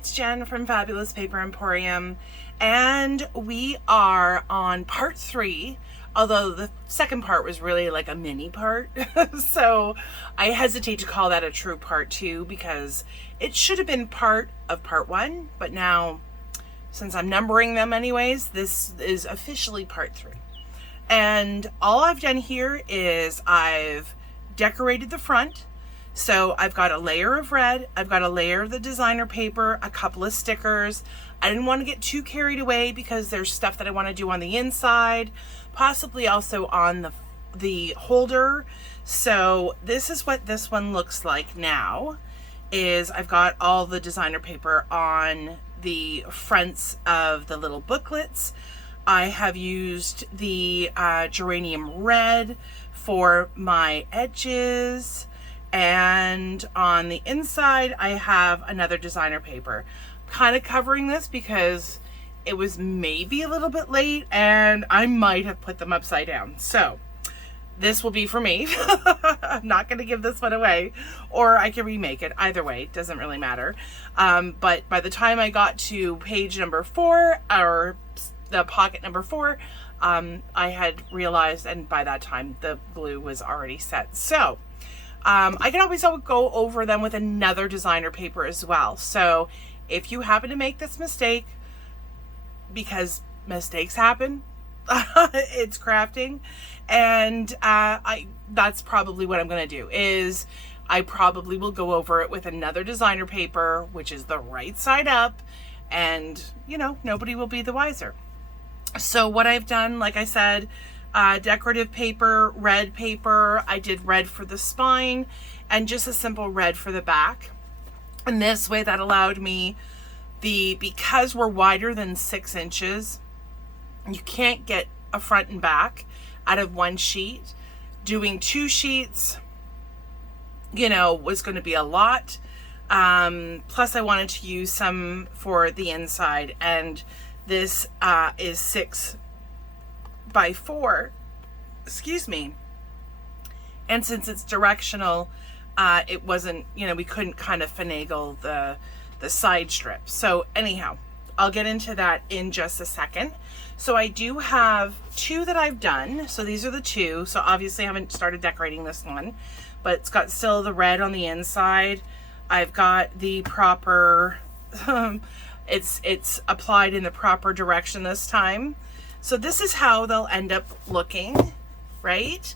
it's Jen from Fabulous Paper Emporium, and we are on part 3, although the second part was really like a mini part. So I hesitate to call that a true part 2 because it should have been part of part 1, but now since I'm numbering them anyways, this is officially part 3. And all I've done here is I've decorated the front. So I've got a layer of red, I've got a layer of the designer paper, a couple of stickers. I didn't want to get too carried away because there's stuff that I want to do on the inside, possibly also on the holder. So this is what this one looks like now, is I've got all the designer paper on the fronts of the little booklets. I have used the geranium red for my edges. And on the inside, I have another designer paper. Kind of covering this because it was maybe a little bit late and I might have put them upside down. So this will be for me. I'm not going to give this one away, or I can remake it. Either way, it doesn't really matter. But by the time I got to page number 4, or the pocket number 4, I had realized, and by that time the glue was already set. So I can always go over them with another designer paper as well. So if you happen to make this mistake, because mistakes happen, it's crafting, and that's probably what I'm going to do, is I probably will go over it with another designer paper, which is the right side up, and you know, nobody will be the wiser. So what I've done, like I said, decorative paper, red paper. I did red for the spine and just a simple red for the back. And this way that allowed me because we're wider than 6 inches, you can't get a front and back out of one sheet. Doing 2 sheets, you know, was going to be a lot. Plus I wanted to use some for the inside, and this is 6 by 4, excuse me, and since it's directional, it wasn't, you know, we couldn't kind of finagle the side strip. So anyhow, I'll get into that in just a second. So I do have 2 that I've done. So these are the 2. So obviously I haven't started decorating this one, but it's got still the red on the inside. I've got the proper it's applied in the proper direction this time. So this is how they'll end up looking, right?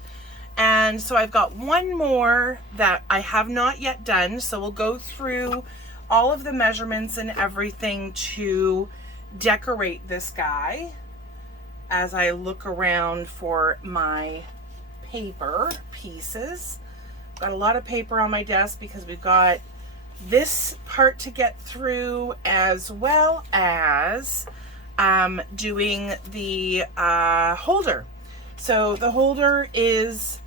And so I've got one more that I have not yet done. So we'll go through all of the measurements and everything to decorate this guy as I look around for my paper pieces. Got a lot of paper on my desk because we've got this part to get through, as well as doing the holder. So the holder is,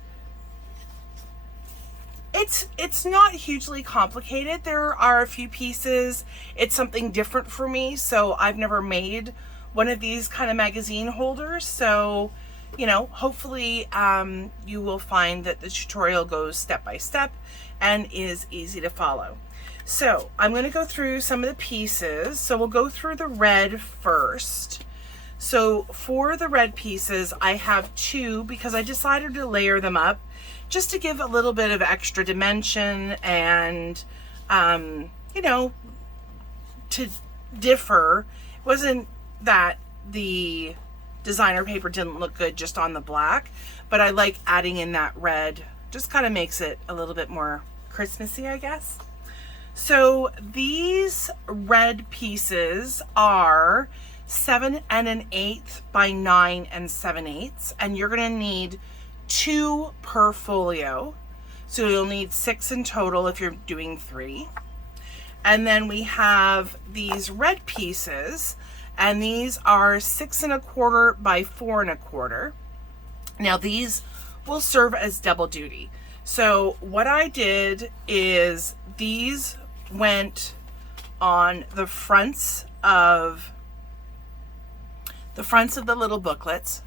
it's not hugely complicated. There are a few pieces. It's something different for me, so I've never made one of these kind of magazine holders. So, you know, hopefully you will find that the tutorial goes step by step and is easy to follow. So I'm going to go through some of the pieces. So we'll go through the red first. So for the red pieces, I have 2 because I decided to layer them up just to give a little bit of extra dimension and, you know, to differ. It wasn't that the designer paper didn't look good just on the black, but I like adding in that red. Just kind of makes it a little bit more Christmassy, I guess. So these red pieces are 7 1/8 by 9 7/8, and you're going to need 2 per folio. So you'll need 6 in total if you're doing 3. And then we have these red pieces, and these are 6 1/4 by 4 1/4. Now these will serve as double duty. So what I did is these went on the fronts of the little booklets.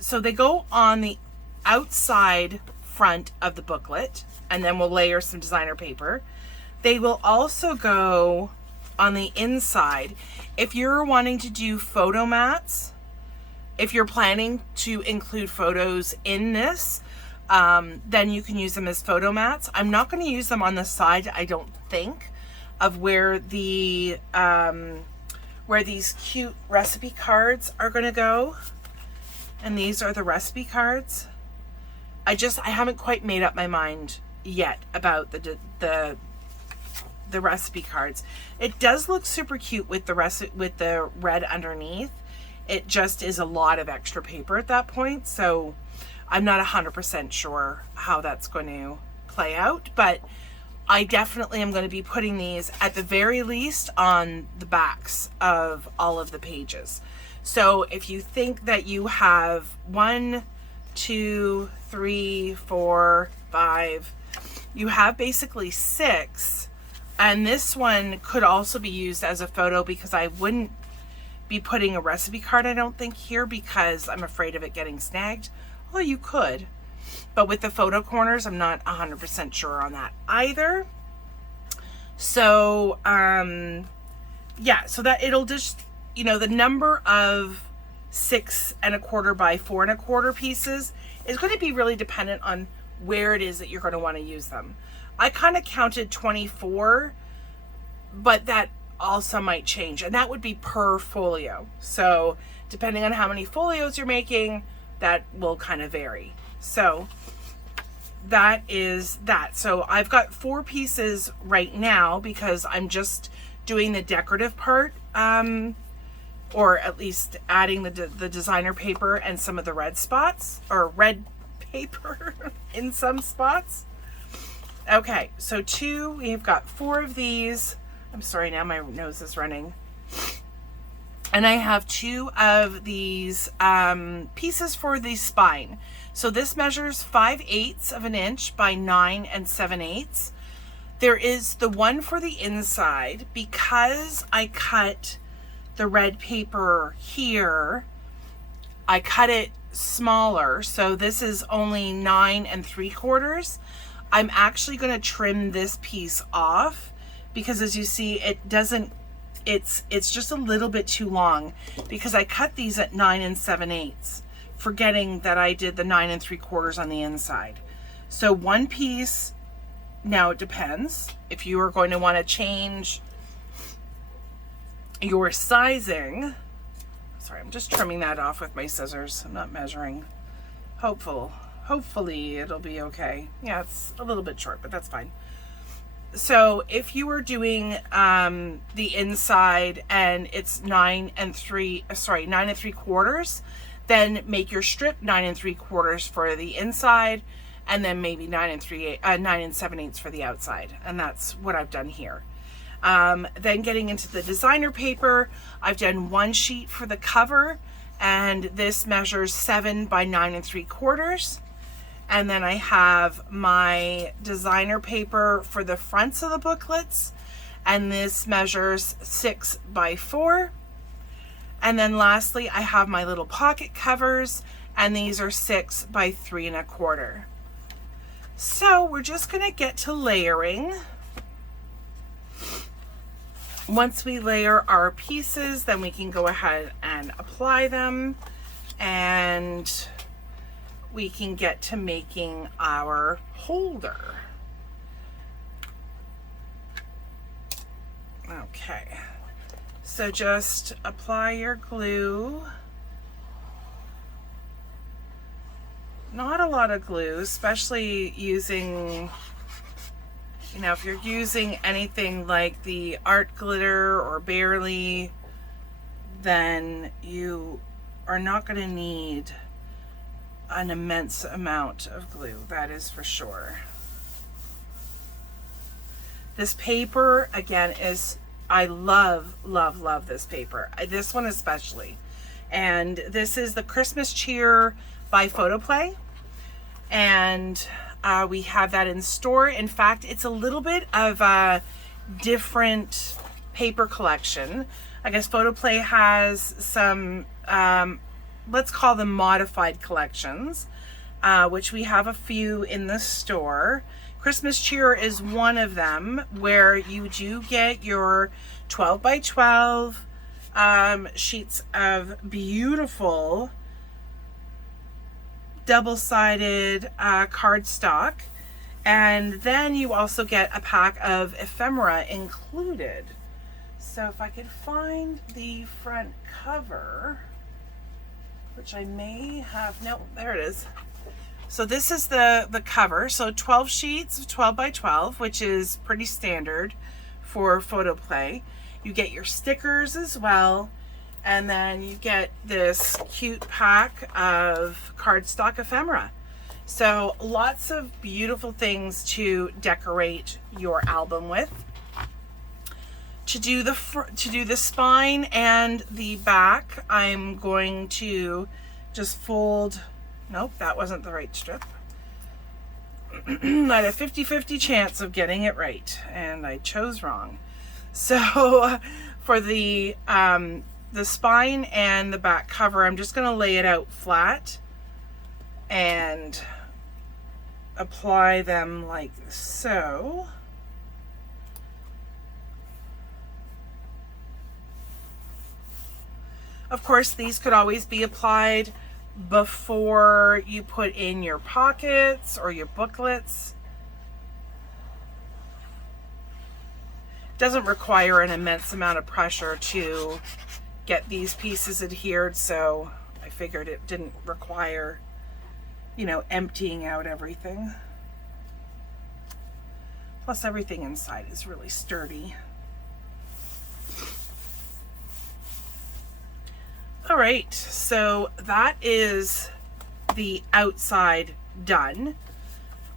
So they go on the outside front of the booklet, and then we'll layer some designer paper. They will also go on the inside, if you're wanting to do photo mats, if you're planning to include photos in this, then you can use them as photo mats. I'm not going to use them on the side, I don't think, of where the where these cute recipe cards are going to go. And these are the recipe cards. I haven't quite made up my mind yet about the recipe cards. It does look super cute with the red underneath. It just is a lot of extra paper at that point, so I'm not 100% sure how that's going to play out, but I definitely am going to be putting these at the very least on the backs of all of the pages. So if you think that you have 1, 2, 3, 4, 5, you have basically 6, and this one could also be used as a photo, because I wouldn't be putting a recipe card, I don't think, here, because I'm afraid of it getting snagged. Well, you could, but with the photo corners, I'm not 100% sure on that either. So yeah, so that it'll just, you know, the number of 6 1/4 by 4 1/4 pieces is going to be really dependent on where it is that you're going to want to use them. I kind of counted 24, but that also might change, and that would be per folio. So depending on how many folios you're making, that will kind of vary. So that is that. So I've got 4 pieces right now because I'm just doing the decorative part, or at least adding the designer paper and some of the red spots, or red paper in some spots. Okay, so we've got 4 of these. I'm sorry, now my nose is running. And I have 2 of these pieces for the spine. So this measures 5/8 of an inch by 9 7/8. There is the one for the inside. Because I cut the red paper here, I cut it smaller. So this is only 9 3/4. I'm actually going to trim this piece off, because as you see, it doesn't, it's just a little bit too long, because I cut these at 9 7/8, forgetting that I did the 9 3/4 on the inside. So one piece, now it depends if you are going to want to change your sizing. Sorry, I'm just trimming that off with my scissors. I'm not measuring. Hopefully it'll be okay. Yeah, it's a little bit short, but that's fine. So if you were doing the inside and it's 9 3/4, then make your strip 9 3/4 for the inside, and then maybe 9 7/8 for the outside. And that's what I've done here. Then getting into the designer paper, I've done 1 sheet for the cover, and this measures 7 by 9 3/4. And then I have my designer paper for the fronts of the booklets, and this measures 6 by 4. And then lastly, I have my little pocket covers, and these are 6 by 3 1/4. So we're just going to get to layering. Once we layer our pieces, then we can go ahead and apply them, and we can get to making our holder. Okay, so just apply your glue. Not a lot of glue, especially using, you know, if you're using anything like the art glitter or Barely, then you are not going to need an immense amount of glue, that is for sure. This paper, again, is, I love this paper. This one especially. And this is the Christmas Cheer by Photoplay. And we have that in store. In fact, it's a little bit of a different paper collection. I guess Photoplay has some, let's call them modified collections, which we have a few in the store. Christmas Cheer is one of them, where you do get your 12 by 12 sheets of beautiful double-sided cardstock. And then you also get a pack of ephemera included. So if I could find the front cover, which I may have, no, there it is. So this is the cover. So 12 sheets of 12 by 12, which is pretty standard for Photoplay. You get your stickers as well. And then you get this cute pack of cardstock ephemera. So lots of beautiful things to decorate your album with. To do the spine and the back, I'm going to just fold, nope, that wasn't the right strip. I had a 50-50 chance of getting it right, and I chose wrong. So for the spine and the back cover, I'm just going to lay it out flat and apply them like so. Of course, these could always be applied before you put in your pockets or your booklets. It doesn't require an immense amount of pressure to get these pieces adhered, so I figured it didn't require, you know, emptying out everything. Plus everything inside is really sturdy. All right, so that is the outside done.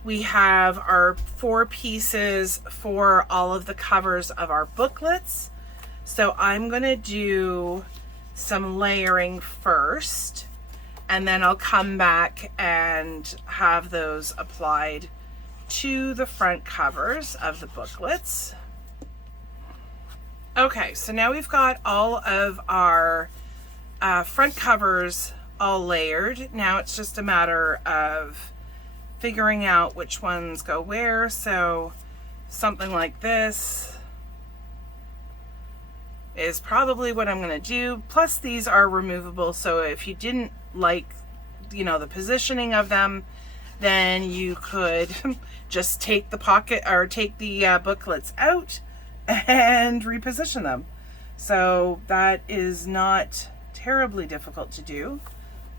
We have our 4 pieces for all of the covers of our booklets. So I'm gonna do some layering first, and then I'll come back and have those applied to the front covers of the booklets. Okay, so now we've got all of our front covers all layered. Now it's just a matter of figuring out which ones go where. So something like this is probably what I'm going to do. Plus these are removable, so if you didn't like, you know, the positioning of them, then you could just take the pocket or take the booklets out and reposition them. So that is not terribly difficult to do.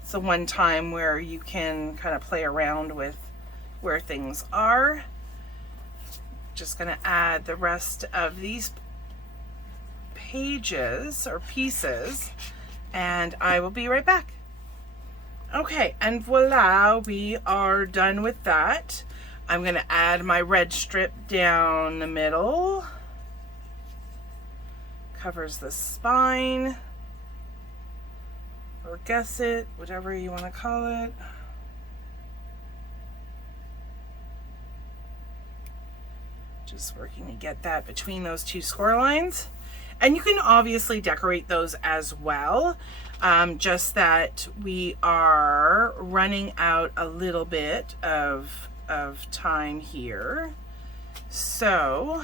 It's the one time where you can kind of play around with where things are. Just going to add the rest of these pages or pieces, and I will be right back. Okay, and voila, we are done with that. I'm going to add my red strip down the middle. Covers the spine, or gusset, whatever you want to call it. Just working to get that between those 2 score lines. And you can obviously decorate those as well. Just that we are running out a little bit of time here. So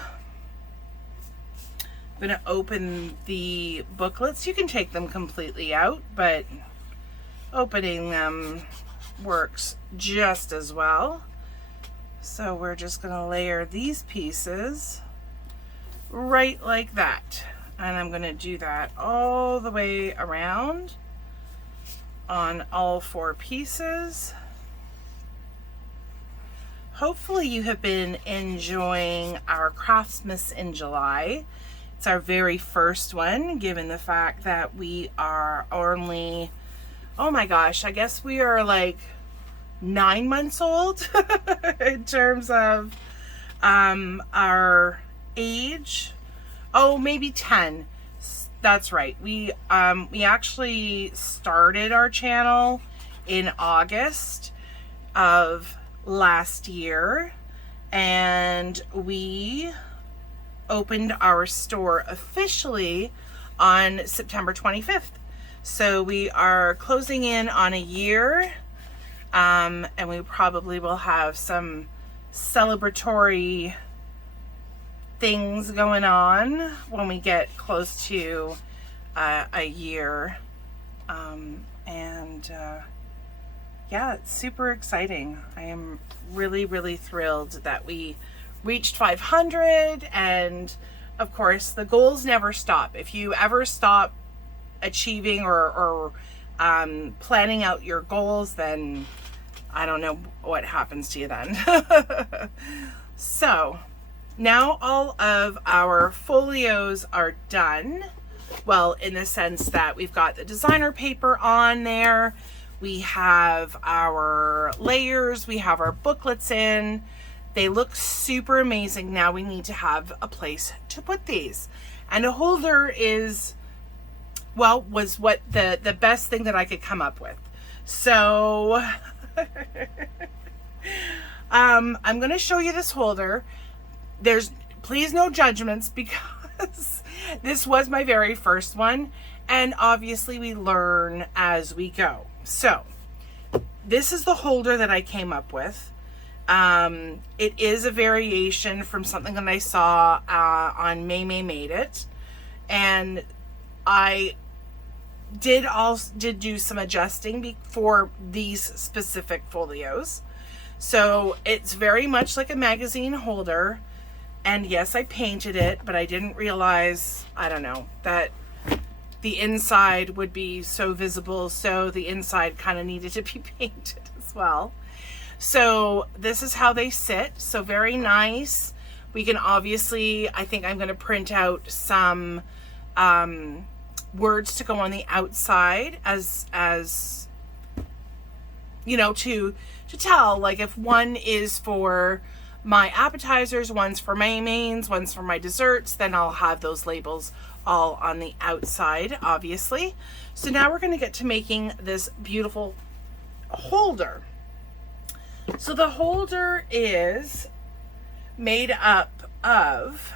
I'm going to open the booklets. You can take them completely out, but opening them works just as well. So we're just going to layer these pieces right like that. And I'm going to do that all the way around on all 4 pieces. Hopefully you have been enjoying our CRAFTSMAS in July. It's our very first one, given the fact that we are only, oh my gosh, I guess we are like 9 months old in terms of our age. Oh, maybe 10. That's right. We actually started our channel in August of last year, and we opened our store officially on September 25th. So we are closing in on a year, and we probably will have some celebratory things going on when we get close to a year. Yeah, it's super exciting. I am really, really thrilled that we reached 500, and of course the goals never stop. If you ever stop achieving or planning out your goals, then I don't know what happens to you then. So now all of our folios are done. Well, in the sense that we've got the designer paper on there, we have our layers, we have our booklets in. They look super amazing. Now we need to have a place to put these. And a holder is, well, was what the best thing that I could come up with. So I'm going to show you this holder. There's please no judgments, because this was my very first one, and obviously we learn as we go. So this is the holder that I came up with. It is a variation from something that I saw on May Made It, and I did do some adjusting for these specific folios. So it's very much like a magazine holder, and yes, I painted it, but I didn't realize, I don't know, that the inside would be so visible, so the inside kind of needed to be painted as well. So this is how they sit. So very nice. We can obviously, I think I'm going to print out some words to go on the outside as you know, to tell, like, if one is for my appetizers, one's for my mains, one's for my desserts, then I'll have those labels all on the outside, obviously. So now we're going to get to making this beautiful holder. So the holder is made up of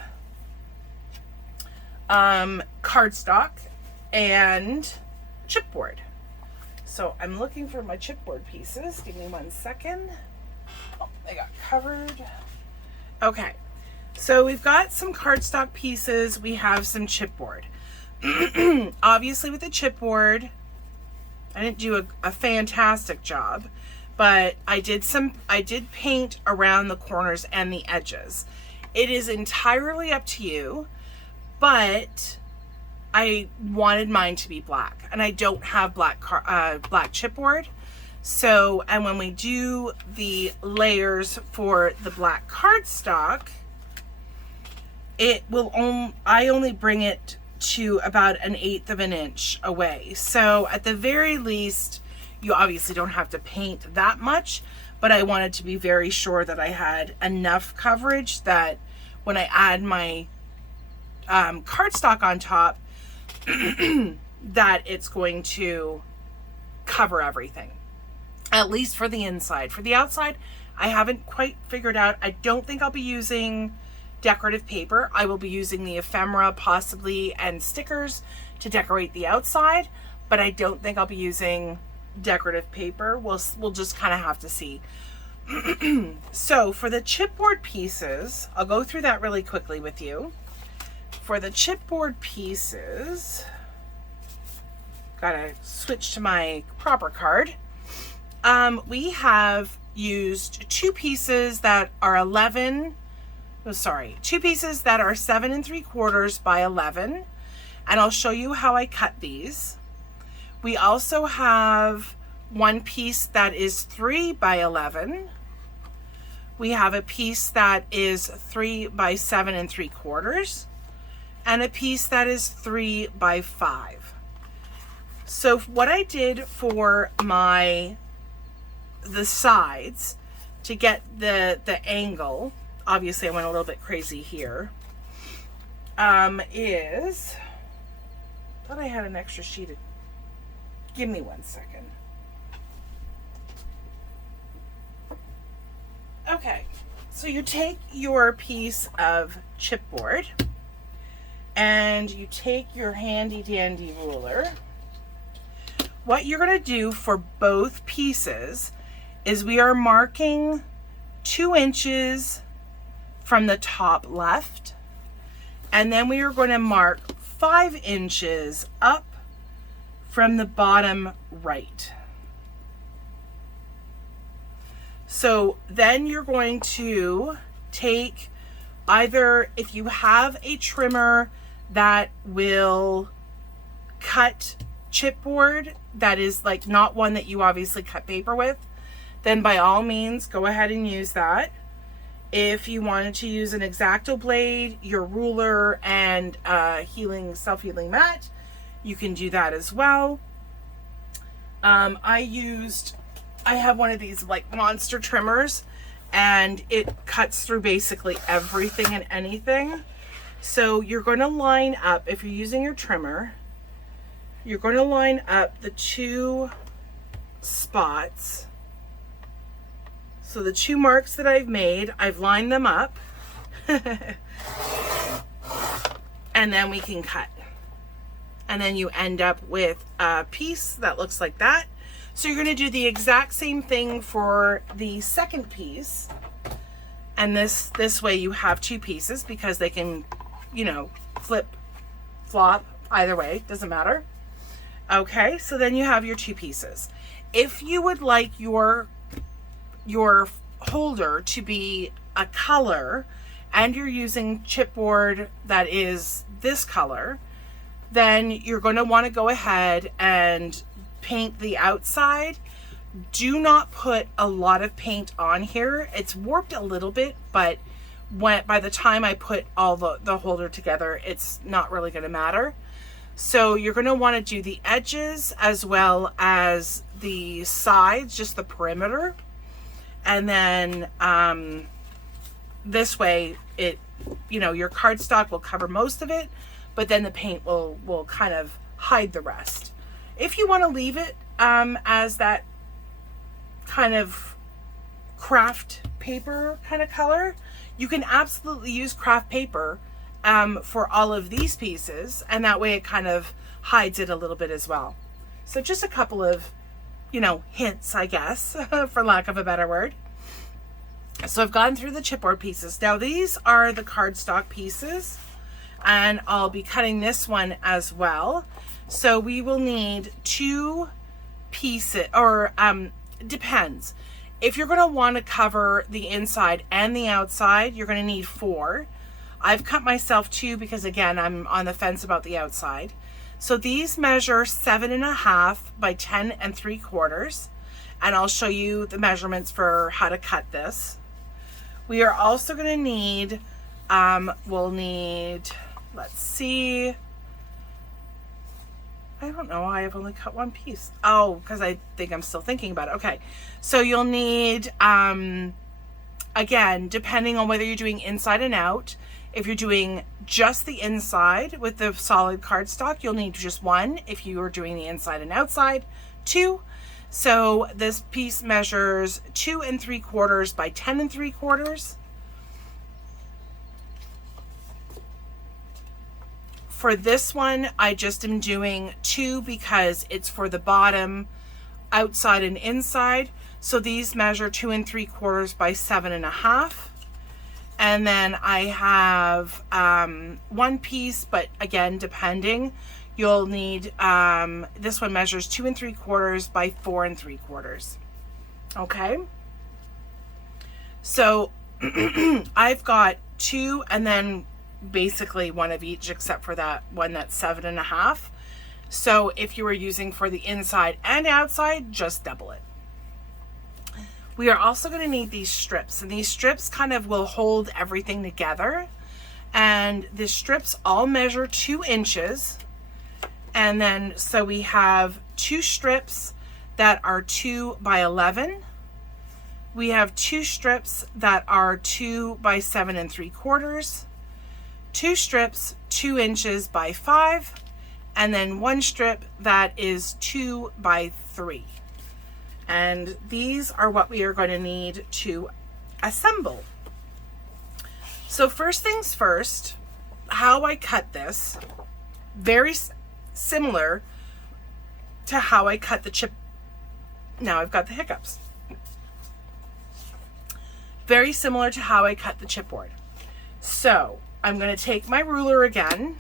cardstock and chipboard. So I'm looking for my chipboard pieces. Give me 1 second. Oh, they got covered. Okay. So we've got some cardstock pieces. We have some chipboard. Obviously with the chipboard, I didn't do a fantastic job, but I did paint around the corners and the edges. It is entirely up to you, but I wanted mine to be black, and I don't have black chipboard. So, and when we do the layers for the black cardstock, it will I only bring it to about 1/8 of an inch away. So at the very least, you obviously don't have to paint that much, but I wanted to be very sure that I had enough coverage that when I add my cardstock on top, that it's going to cover everything, at least for the inside. For the outside, I haven't quite figured out. I don't think I'll be using decorative paper. I will be using the ephemera possibly and stickers to decorate the outside, but I don't think I'll be using decorative paper. We'll just kind of have to see. So for the chipboard pieces, I'll go through that really quickly with you. For the chipboard pieces, gotta switch to my proper card. We have used two pieces that are 7 3/4 by 11, and I'll show you how I cut these. We also have one piece that is 3 by 11. We have a piece that is 3 by 7 3/4, and a piece that is 3 by 5. So what I did for the sides to get the angle, obviously I went a little bit crazy here, is, thought I had an extra sheet of, give me 1 second. Okay, so you take your piece of chipboard and you take your handy dandy ruler. What you're going to do for both pieces is we are marking 2 inches from the top left And then we are going to mark 5 inches up from the bottom right. So then you're going to take either, if you have a trimmer that will cut chipboard, that is like not one that you obviously cut paper with, then by all means go ahead and use that. If you wanted to use an X-Acto blade, your ruler, and self-healing mat, you can do that as well. I have one of these like monster trimmers, and it cuts through basically everything and anything. So you're going to line up, if you're using your trimmer, you're going to line up the 2 spots. So the 2 marks that I've made, I've lined them up. And then we can cut. And then you end up with a piece that looks like that. So you're going to do the exact same thing for the second piece. And this way you have 2 pieces because they can, you know, flip, flop, either way, doesn't matter. Okay, so then you have your 2 pieces. If you would like your holder to be a color and you're using chipboard that is this color, then you're going to want to go ahead and paint the outside. Do not put a lot of paint on here. It's warped a little bit, but by the time I put all the holder together, it's not really going to matter. So you're going to want to do the edges as well as the sides, just the perimeter. And then this way, your cardstock will cover most of it, but then the paint will kind of hide the rest. If you want to leave it as that kind of craft paper kind of color, you can absolutely use craft paper for all of these pieces, and that way it kind of hides it a little bit as well. So just a couple of, hints, I guess, for lack of a better word. So I've gone through the chipboard pieces. Now these are the cardstock pieces, and I'll be cutting this one as well. So we will need 2 pieces, or depends. If you're going to want to cover the inside and the outside, you're going to need 4. I've cut myself 2 because, again, I'm on the fence about the outside. So these measure 7.5 by 10 3/4, and I'll show you the measurements for how to cut this. We are also going to need, let's see, I don't know why I've only cut 1 piece. Oh, because I think I'm still thinking about it. Okay, so you'll need, again, depending on whether you're doing inside and out, if you're doing just the inside with the solid cardstock, you'll need just 1. If you are doing the inside and outside, 2. So this piece measures 2 3/4 by 10 3/4. For this one, I just am doing 2 because it's for the bottom, outside and inside. So these measure 2 3/4 by 7.5. And then I have 1 piece, but again, depending, you'll need, this one measures 2 3/4 by 4 3/4. Okay. So I've got 2 and then basically 1 of each, except for that one that's 7.5. So if you were using for the inside and outside, just double it. We are also going to need these strips, and these strips kind of will hold everything together. And the strips all measure 2 inches. And then, so we have 2 strips that are 2 by 11. We have 2 strips that are 2 by 7 3/4. 2 strips 2 inches by 5, and then 1 strip that is 2 by 3. And these are what we are going to need to assemble. So first things first, how I cut this, very similar to how I cut the chip. Now I've got the hiccups. Very similar to how I cut the chipboard. So I'm going to take my ruler again,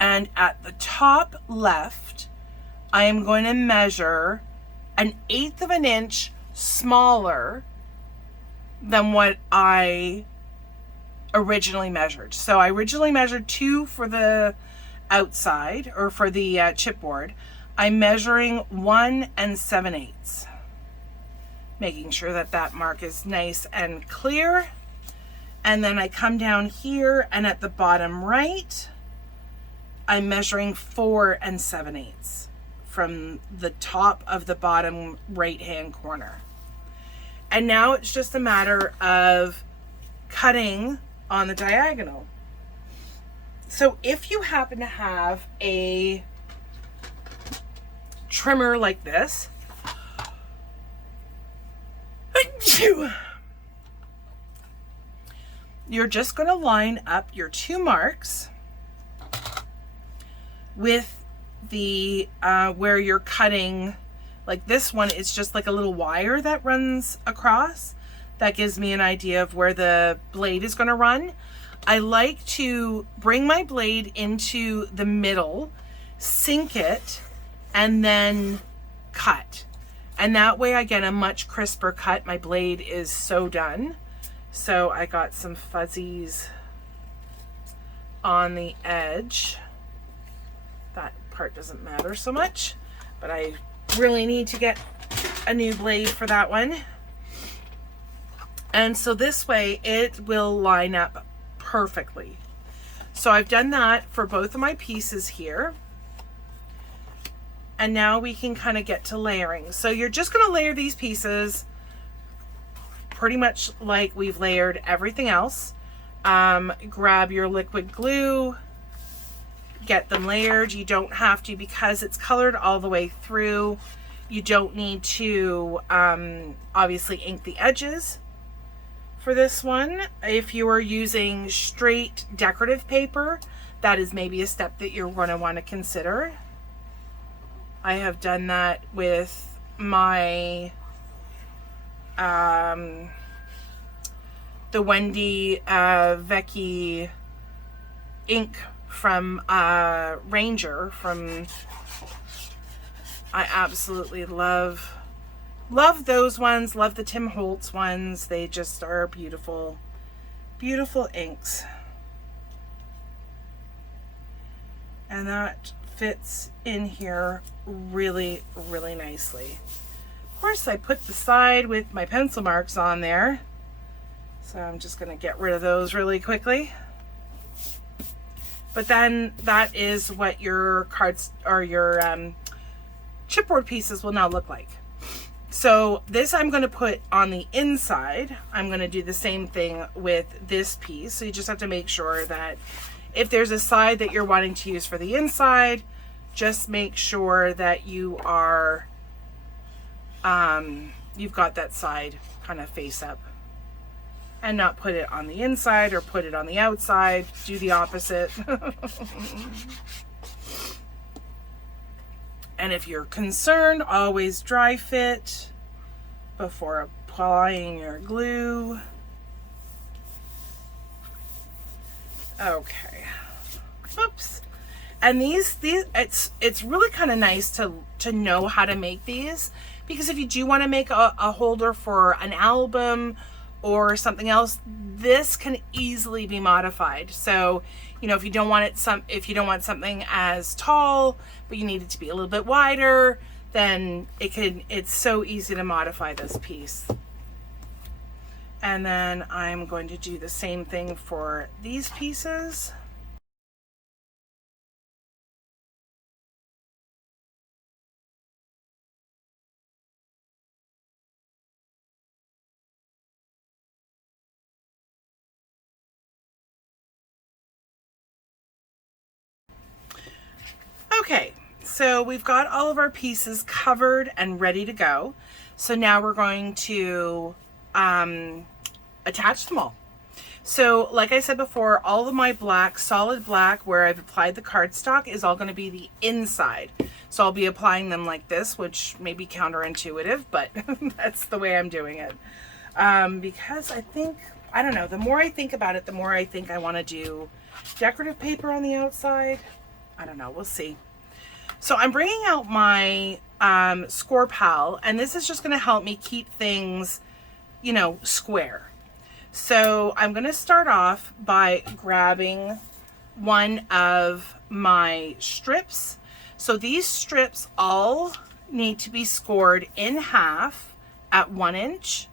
and at the top left, I am going to measure 1/8 of an inch smaller than what I originally measured. So I originally measured 2 for the outside, or for the chipboard. I'm measuring 1 7/8, making sure that that mark is nice and clear. And then I come down here, and at the bottom right, I'm measuring 4 7/8 from the top of the bottom right hand corner. And now it's just a matter of cutting on the diagonal. So if you happen to have a trimmer like this, you're just going to line up your 2 marks with the where you're cutting. Like this one, it's just like a little wire that runs across. That gives me an idea of where the blade is going to run. I like to bring my blade into the middle, sink it, and then cut. And that way I get a much crisper cut. My blade is so done. So I got some fuzzies on the edge. That part doesn't matter so much, but I really need to get a new blade for that one. And so this way it will line up perfectly. So I've done that for both of my pieces here. And now we can kind of get to layering. So you're just going to layer these pieces pretty much like we've layered everything else. Grab your liquid glue, get them layered. You don't have to, because it's colored all the way through, you don't need to obviously ink the edges for this one. If you are using straight decorative paper, that is maybe a step that you're going to want to consider. I have done that with my the Wendy Vecchi ink from Ranger. From I absolutely love those ones. Love the Tim Holtz ones. They just are beautiful, beautiful inks. And that fits in here really, really nicely. Of course, I put the side with my pencil marks on there, so I'm just going to get rid of those really quickly. But then that is what your cards or your chipboard pieces will now look like. So this I'm going to put on the inside. I'm going to do the same thing with this piece. So you just have to make sure that if there's a side that you're wanting to use for the inside, just make sure that you are, you've got that side kind of face up, and not put it on the inside or put it on the outside. Do the opposite. And if you're concerned, always dry fit before applying your glue. Okay. Oops. And these it's really kind of nice to know how to make these, because if you do want to make a holder for an album or something else, this can easily be modified. So, you know, if you don't want something as tall, but you need it to be a little bit wider, then it's so easy to modify this piece. And then I'm going to do the same thing for these pieces. Okay, so we've got all of our pieces covered and ready to go. So now we're going to attach them all. So like I said before, all of my black, solid black, where I've applied the cardstock, is all going to be the inside. So I'll be applying them like this, which may be counterintuitive, but that's the way I'm doing it. Because I think I don't know, the more I think about it, the more I think I want to do decorative paper on the outside. I don't know, we'll see. So I'm bringing out my Score Pal, and this is just going to help me keep things, you know, square. So I'm going to start off by grabbing one of my strips. So these strips all need to be scored in half at 1 inch.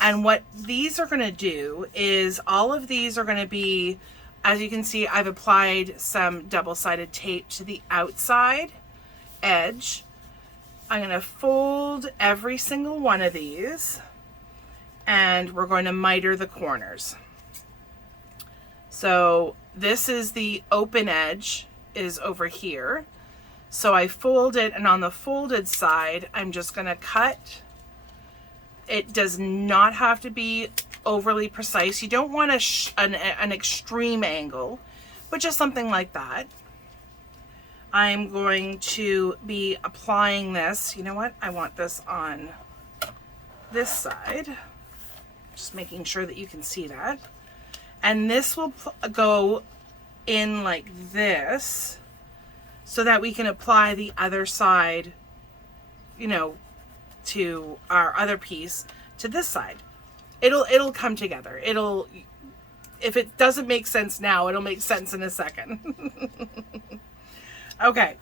And what these are going to do is all of these are going to be, as you can see, I've applied some double-sided tape to the outside edge. I'm going to fold every single one of these, and we're going to miter the corners. So this is the open edge is over here. So I fold it, and on the folded side, I'm just going to cut. It does not have to be overly precise. You don't want an extreme angle, but just something like that. I'm going to be applying this. You know what? I want this on this side. Just making sure that you can see that. And this will go in like this so that we can apply the other side, you know, to our other piece to this side. It'll come together. If it doesn't make sense now, it'll make sense in a second. Okay.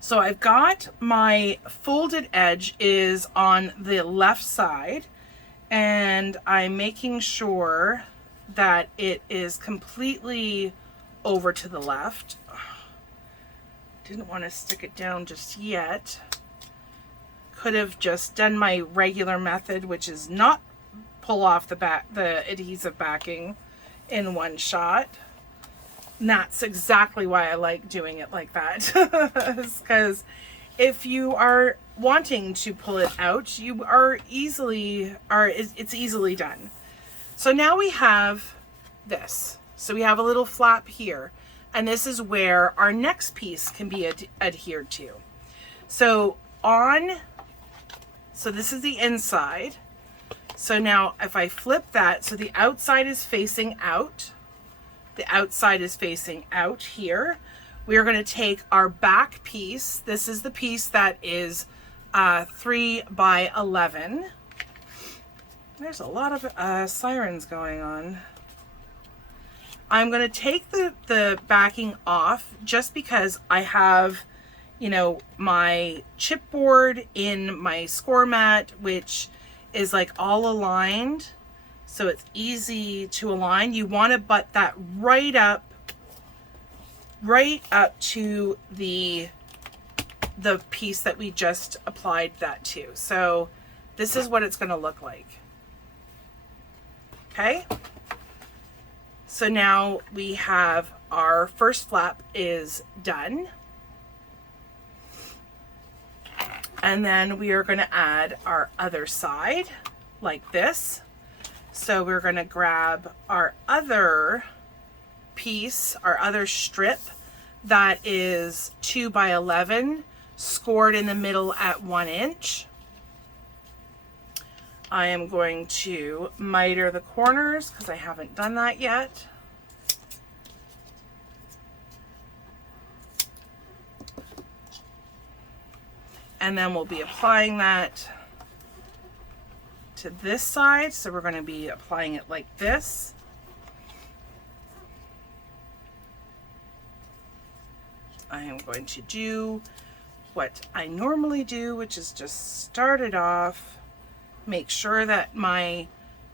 So I've got my folded edge is on the left side, and I'm making sure that it is completely over to the left. Didn't want to stick it down just yet. Could have just done my regular method, which is not pull off the adhesive backing in one shot. And that's exactly why I like doing it like that. Because if you are wanting to pull it out, you are it's easily done. So now we have this. So we have a little flap here. And this is where our next piece can be adhered to. So this is the inside. So now if I flip that, so the outside is facing out. The outside is facing out here. We are going to take our back piece. This is the piece that is 3 by 11. There's a lot of sirens going on. I'm going to take the backing off just because I have, you know, my chipboard in my score mat, which is like all aligned. So it's easy to align. You want to butt that right up to the piece that we just applied that to. So this is what it's going to look like. Okay. So now we have our first flap is done. And then we are going to add our other side like this. So we're going to grab our other piece, our other strip that is 2 by 11, scored in the middle at 1 inch. I am going to miter the corners because I haven't done that yet. And then we'll be applying that to this side. So we're going to be applying it like this. I am going to do what I normally do, which is just start it off. Make sure that my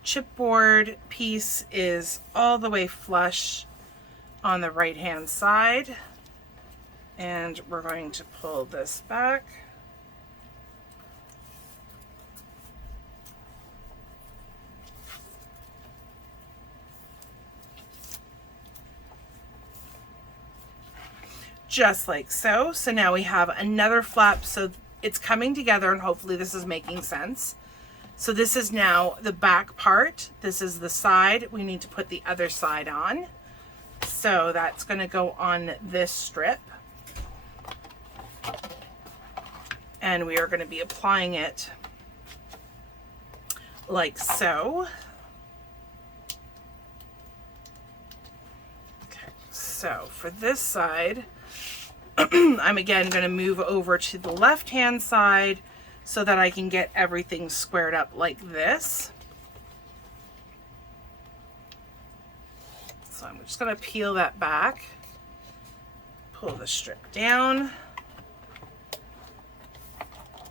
chipboard piece is all the way flush on the right hand side. And we're going to pull this back. Just like so. So now we have another flap. So it's coming together, and hopefully this is making sense. So this is now the back part. This is the side. We need to put the other side on. So that's going to go on this strip. And we are going to be applying it like so. Okay, so for this side, I'm again going to move over to the left-hand side so that I can get everything squared up like this. So I'm just going to peel that back, pull the strip down,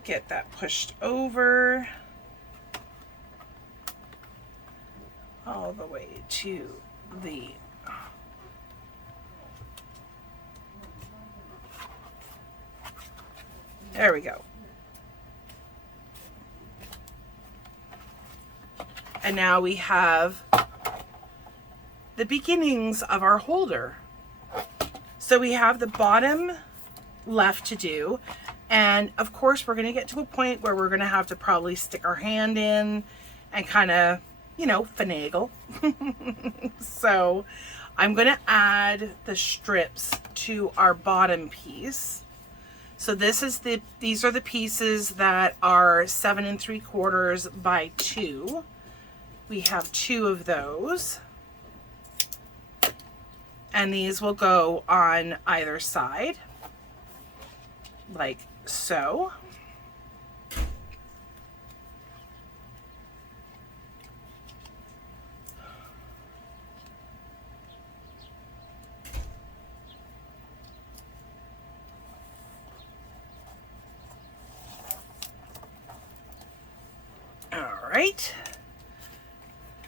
get that pushed over all the way to the there we go. And now we have the beginnings of our holder. So we have the bottom left to do. And of course, we're going to get to a point where we're going to have to probably stick our hand in and kind of, you know, finagle. So I'm going to add the strips to our bottom piece. So these are the pieces that are 7 3/4 by 2. We have 2 of those. And these will go on either side, like so. All right.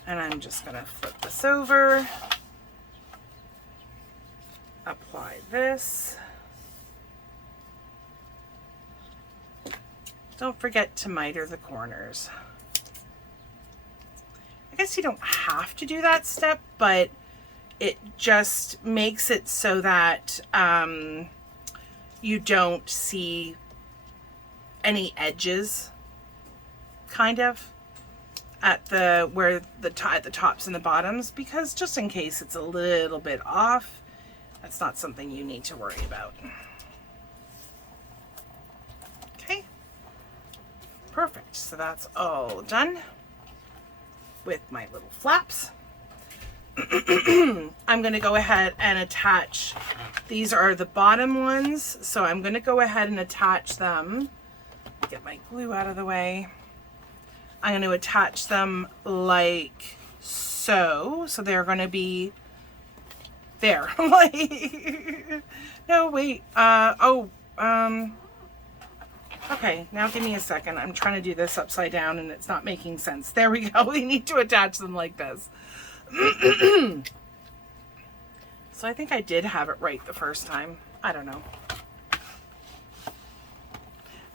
And I'm just going to flip this over, apply this. Don't forget to miter the corners. I guess you don't have to do that step, but it just makes it so that you don't see any edges, kind of, at the at the tops and the bottoms, because just in case it's a little bit off, that's not something you need to worry about. Okay, perfect. So that's all done with my little flaps. I'm going to go ahead and attach, these are the bottom ones, so I'm going to go ahead and attach them. Get my glue out of the way. I'm going to attach them like so. So they're going to be there. No, wait. Okay, now give me a second. I'm trying to do this upside down and it's not making sense. There we go. We need to attach them like this. So I think I did have it right the first time. I don't know.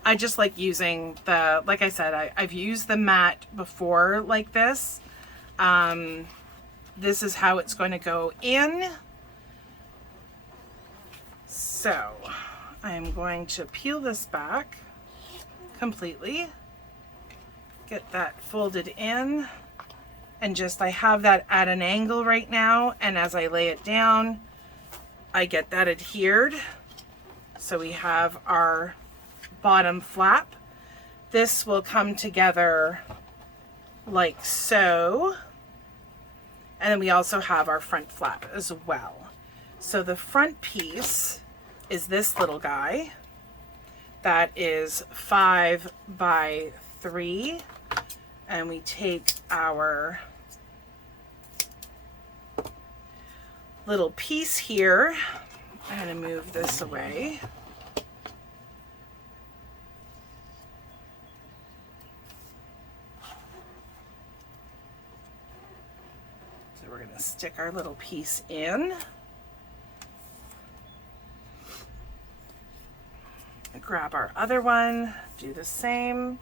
I just like using the, like I said, I've used the mat before like this. This is how it's going to go in. So I'm going to peel this back completely, get that folded in, and just, I have that at an angle right now, and as I lay it down, I get that adhered. So we have our bottom flap. This will come together like so, and then we also have our front flap as well. So the front piece is this little guy that is 5 by 3, and we take our little piece here. I'm going to move this away. So we're going to stick our little piece in. Grab our other one, do the same.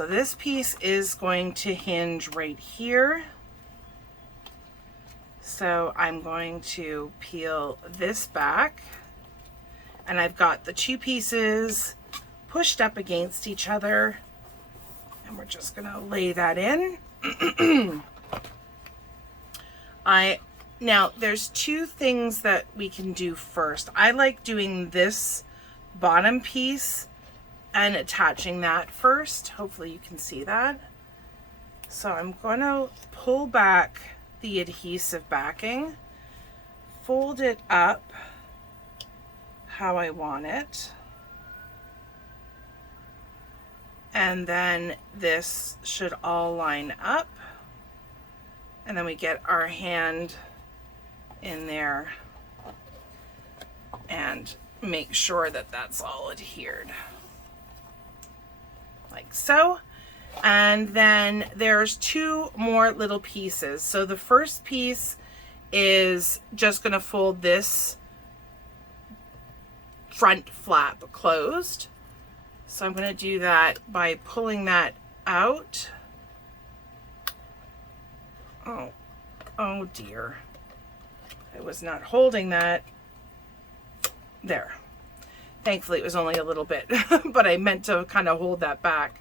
So this piece is going to hinge right here. So I'm going to peel this back, and I've got the two pieces pushed up against each other, and we're just gonna lay that in. Now there's two things that we can do first. I like doing this bottom piece and attaching that first. Hopefully you can see that. So I'm gonna pull back the adhesive backing, fold it up how I want it, and then this should all line up, and then we get our hand in there and make sure that that's all adhered like so. And then there's two more little pieces. So the first piece is just going to fold this front flap closed. So I'm going to do that by pulling that out. Oh dear. I was not holding that. There. Thankfully it was only a little bit, but I meant to kind of hold that back.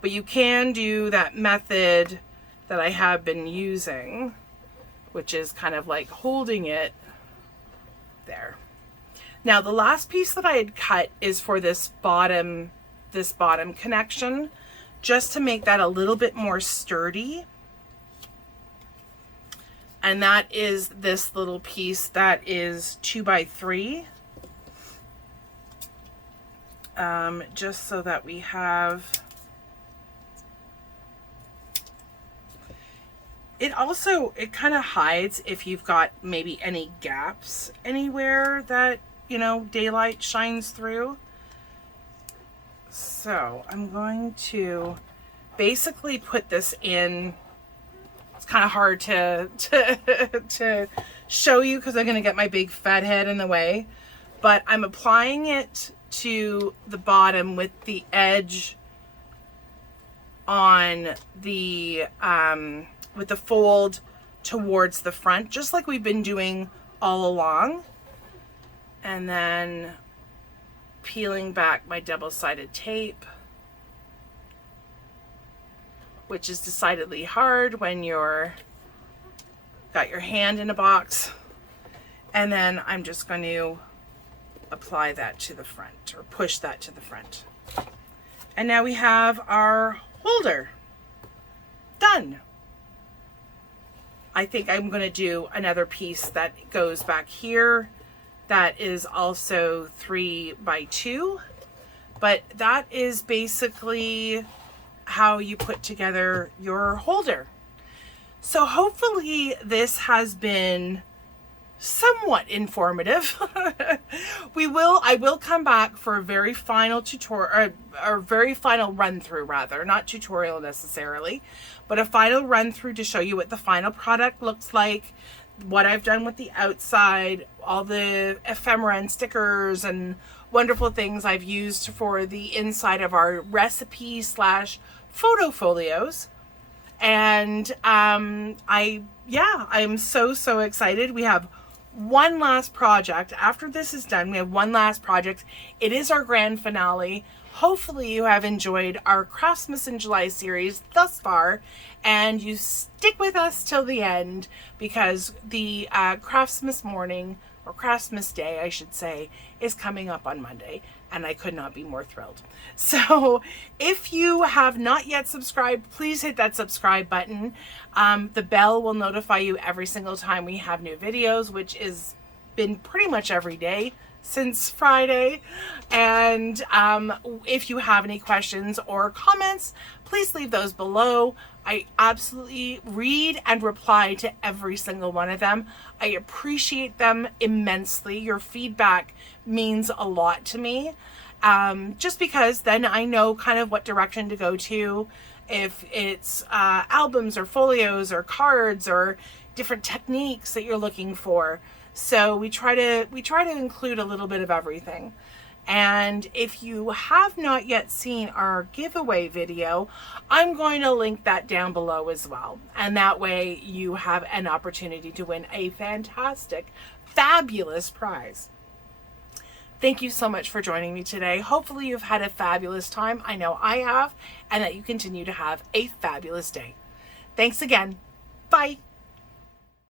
But you can do that method that I have been using, which is kind of like holding it there. Now the last piece that I had cut is for this bottom connection, just to make that a little bit more sturdy. And that is this little piece that is 2x3. Just so that we have, it kind of hides if you've got maybe any gaps anywhere that, you know, daylight shines through. So I'm going to basically put this in. It's kind of hard to show you because I'm going to get my big fat head in the way, but I'm applying it to the bottom with the edge on the with the fold towards the front, just like we've been doing all along. And then peeling back my double-sided tape, which is decidedly hard when you're got your hand in a box. And then I'm just going to apply that to the front, or push that to the front. And now we have our holder done. I think I'm going to do another piece that goes back here that is also 3x2, but that is basically how you put together your holder. So hopefully this has been somewhat informative. I will come back for a very final tutorial, or very final run through rather, not tutorial necessarily, but a final run through to show you what the final product looks like, what I've done with the outside, all the ephemera and stickers and wonderful things I've used for the inside of our recipe / photo folios. And I'm so excited. We have one last project. After this is done, we have one last project. It is our grand finale. Hopefully you have enjoyed our CRAFTSMAS in July series thus far, and you stick with us till the end, because the CRAFTSMAS morning, or CRAFTSMAS day I should say, is coming up on Monday, and I could not be more thrilled. So if you have not yet subscribed, please hit that subscribe button. The bell will notify you every single time we have new videos, which is been pretty much every day since Friday. And if you have any questions or comments, please leave those below. I absolutely read and reply to every single one of them. I appreciate them immensely. Your feedback means a lot to me, just because then I know kind of what direction to go to, if it's albums or folios or cards or different techniques that you're looking for. So we try to include a little bit of everything. And if you have not yet seen our giveaway video, I'm going to link that down below as well. And that way you have an opportunity to win a fantastic, fabulous prize. Thank you so much for joining me today. Hopefully you've had a fabulous time. I know I have, and that you continue to have a fabulous day. Thanks again. Bye.